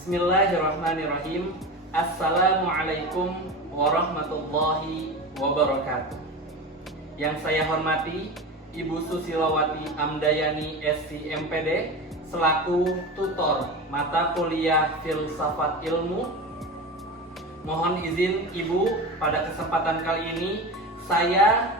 Bismillahirrahmanirrahim. Assalamualaikum warahmatullahi wabarakatuh. Yang saya hormati Ibu Susilawati Amdayani SC MPD selaku tutor mata kuliah Filsafat Ilmu. Mohon izin Ibu, pada kesempatan kali ini saya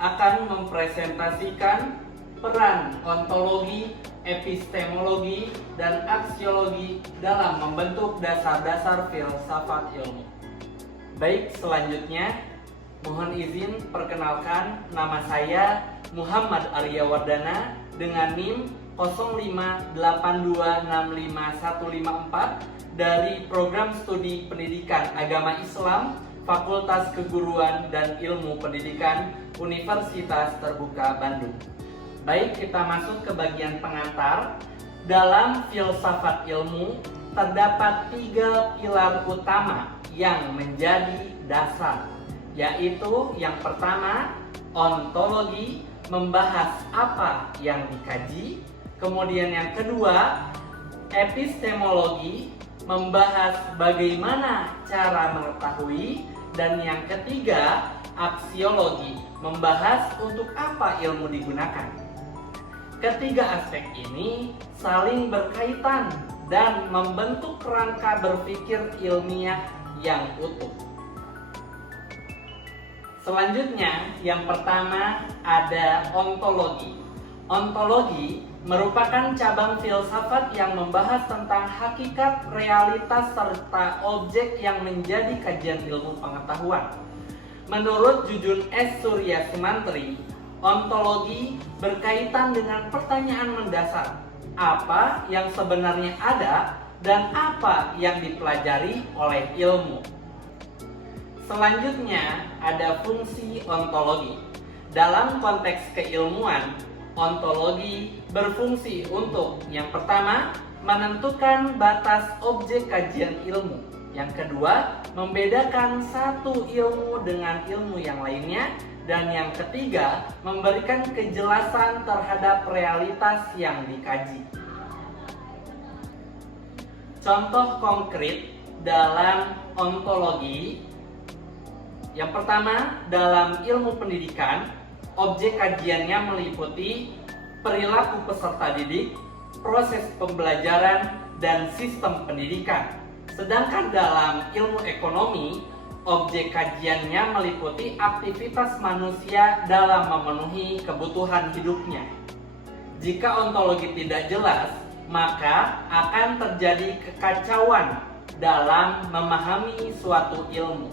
akan mempresentasikan peran ontologi, epistemologi, dan aksiologi dalam membentuk dasar-dasar filsafat ilmu. Baik, selanjutnya mohon izin perkenalkan, nama saya Muhammad Arya Wardana dengan NIM 058265154 dari Program Studi Pendidikan Agama Islam Fakultas Keguruan dan Ilmu Pendidikan Universitas Terbuka Bandung. Baik, kita masuk ke bagian pengantar. Dalam filsafat ilmu terdapat 3 pilar utama yang menjadi dasar, yaitu yang pertama, ontologi, membahas apa yang dikaji. Kemudian yang kedua, epistemologi, membahas bagaimana cara mengetahui. Dan yang ketiga, aksiologi, membahas untuk apa ilmu digunakan. Ketiga aspek ini saling berkaitan dan membentuk kerangka berpikir ilmiah yang utuh. Selanjutnya, yang pertama ada ontologi. Ontologi merupakan cabang filsafat yang membahas tentang hakikat, realitas, serta objek yang menjadi kajian ilmu pengetahuan. Menurut Jujun S. Surya Sumantri, ontologi berkaitan dengan pertanyaan mendasar, apa yang sebenarnya ada dan apa yang dipelajari oleh ilmu. Selanjutnya ada fungsi ontologi. Dalam konteks keilmuan, ontologi berfungsi untuk yang pertama, menentukan batas objek kajian ilmu. Yang kedua, membedakan satu ilmu dengan ilmu yang lainnya. Dan yang ketiga, memberikan kejelasan terhadap realitas yang dikaji. Contoh konkret dalam ontologi. Yang pertama, dalam ilmu pendidikan, objek kajiannya meliputi perilaku peserta didik, proses pembelajaran, dan sistem pendidikan. Sedangkan dalam ilmu ekonomi, objek kajiannya meliputi aktivitas manusia dalam memenuhi kebutuhan hidupnya. Jika ontologi tidak jelas, maka akan terjadi kekacauan dalam memahami suatu ilmu.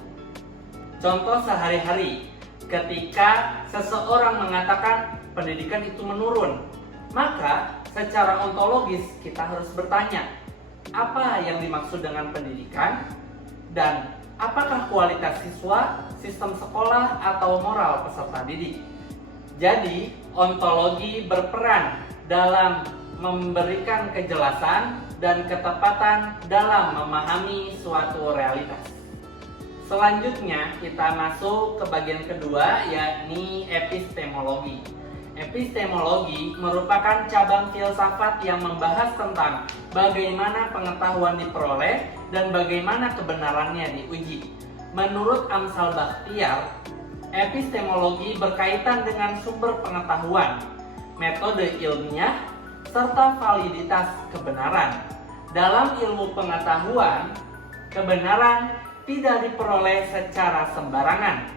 Contoh sehari-hari, ketika seseorang mengatakan pendidikan itu menurun, maka secara ontologis kita harus bertanya, apa yang dimaksud dengan pendidikan? Dan apakah kualitas siswa, sistem sekolah, atau moral peserta didik? Jadi, ontologi berperan dalam memberikan kejelasan dan ketepatan dalam memahami suatu realitas. Selanjutnya, kita masuk ke bagian kedua, yakni epistemologi. Epistemologi merupakan cabang filsafat yang membahas tentang bagaimana pengetahuan diperoleh dan bagaimana kebenarannya diuji. Menurut Amsal Bakhtiar, epistemologi berkaitan dengan sumber pengetahuan, metode ilmiah, serta validitas kebenaran. Dalam ilmu pengetahuan, kebenaran tidak diperoleh secara sembarangan,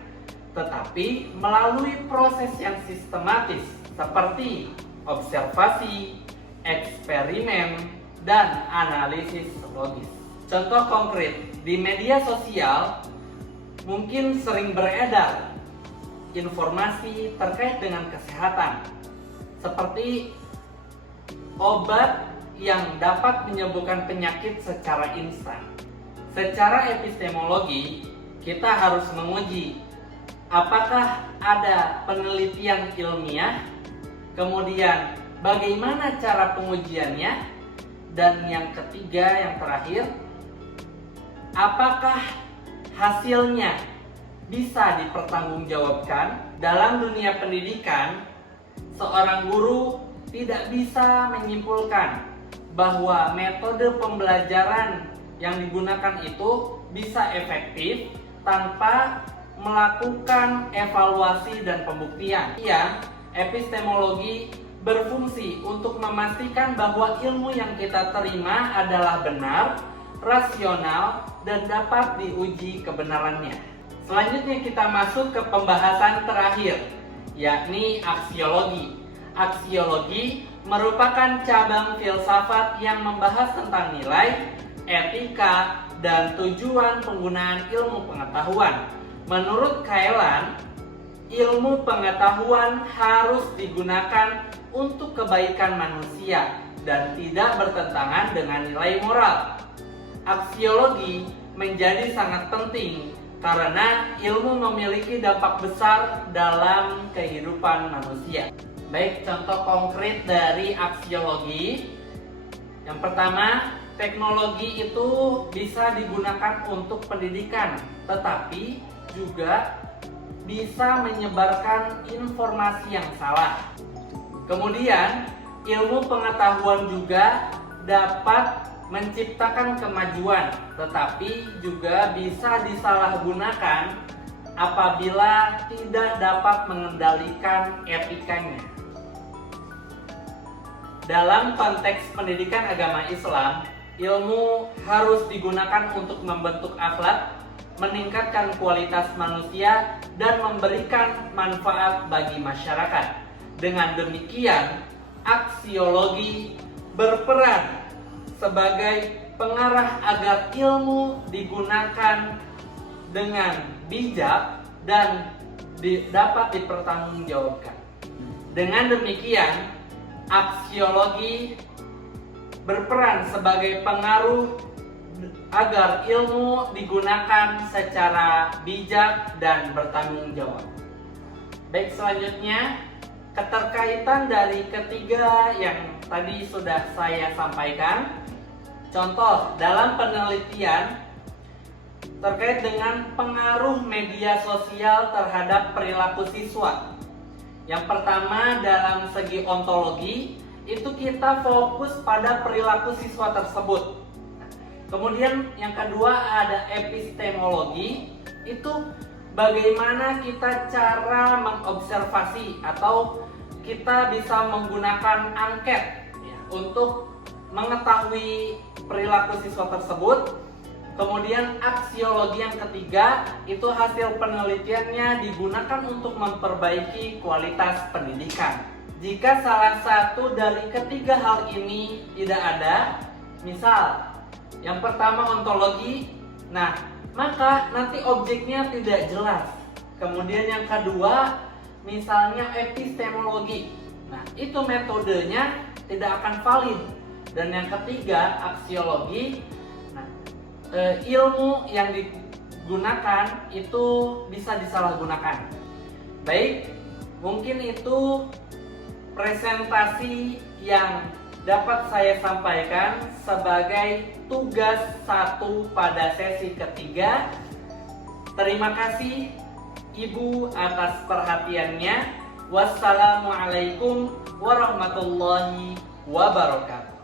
tetapi melalui proses yang sistematis seperti observasi, eksperimen, dan analisis logis. Contoh konkret, di media sosial mungkin sering beredar informasi terkait dengan kesehatan, seperti obat yang dapat menyembuhkan penyakit secara instan. Secara epistemologi, kita harus menguji apakah ada penelitian ilmiah, kemudian bagaimana cara pengujiannya, dan yang ketiga, yang terakhir, apakah hasilnya bisa dipertanggungjawabkan. Dalam dunia pendidikan, seorang guru tidak bisa menyimpulkan bahwa metode pembelajaran yang digunakan itu bisa efektif tanpa melakukan evaluasi dan pembuktian. Yang epistemologi berfungsi untuk memastikan bahwa ilmu yang kita terima adalah benar, rasional, dan dapat diuji kebenarannya. Selanjutnya kita masuk ke pembahasan terakhir, yakni aksiologi. Aksiologi merupakan cabang filsafat yang membahas tentang nilai, etika, dan tujuan penggunaan ilmu pengetahuan. Menurut Kaelan, ilmu pengetahuan harus digunakan untuk kebaikan manusia dan tidak bertentangan dengan nilai moral. Aksiologi menjadi sangat penting karena ilmu memiliki dampak besar dalam kehidupan manusia. Baik, contoh konkret dari aksiologi. Yang pertama, teknologi itu bisa digunakan untuk pendidikan, tetapi juga bisa menyebarkan informasi yang salah. Kemudian, ilmu pengetahuan juga dapat menciptakan kemajuan, tetapi juga bisa disalahgunakan apabila tidak dapat mengendalikan etikanya. Dalam konteks pendidikan agama Islam, ilmu harus digunakan untuk membentuk akhlak, meningkatkan kualitas manusia, dan memberikan manfaat bagi masyarakat. Dengan demikian, aksiologi berperan sebagai pengarah agar ilmu digunakan dengan bijak dan dapat dipertanggungjawabkan. Dengan demikian, aksiologi berperan sebagai pengaruh agar ilmu digunakan secara bijak dan bertanggung jawab. Baik, selanjutnya keterkaitan dari ketiga yang tadi sudah saya sampaikan. Contoh dalam penelitian terkait dengan pengaruh media sosial terhadap perilaku siswa. Yang pertama, dalam segi ontologi itu kita fokus pada perilaku siswa tersebut. Kemudian yang kedua ada epistemologi, itu bagaimana kita cara mengobservasi atau kita bisa menggunakan angket untuk mengetahui perilaku siswa tersebut. Kemudian aksiologi yang ketiga, itu hasil penelitiannya digunakan untuk memperbaiki kualitas pendidikan. Jika salah satu dari ketiga hal ini tidak ada, misal yang pertama ontologi, nah maka nanti objeknya tidak jelas. Kemudian yang kedua misalnya epistemologi, nah itu metodenya tidak akan valid. Dan yang ketiga aksiologi, nah, ilmu yang digunakan itu bisa disalahgunakan. Baik, mungkin itu presentasi yang dapat saya sampaikan sebagai tugas 1 pada sesi ketiga. Terima kasih Ibu atas perhatiannya. Wassalamualaikum warahmatullahi wabarakatuh.